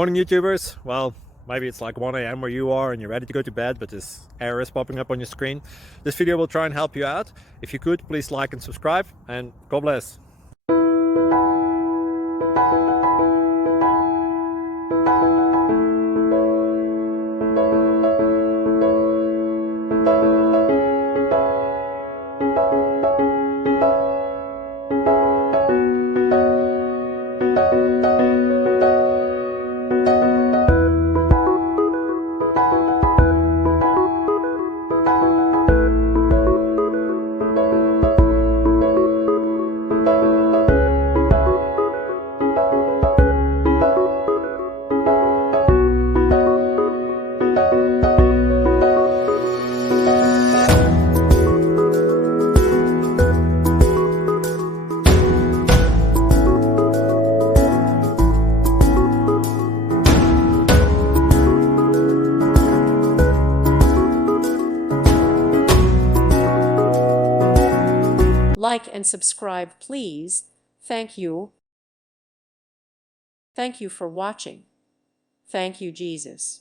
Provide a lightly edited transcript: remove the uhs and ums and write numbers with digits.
Morning YouTubers. Well, maybe it's like 1 a.m. where you are and you're ready to go to bed, but this error is popping up on your screen. This video will try and help you out. If you could, please like and subscribe, and God bless. Like and subscribe, please. Thank you. Thank you for watching. Thank you, Jesus.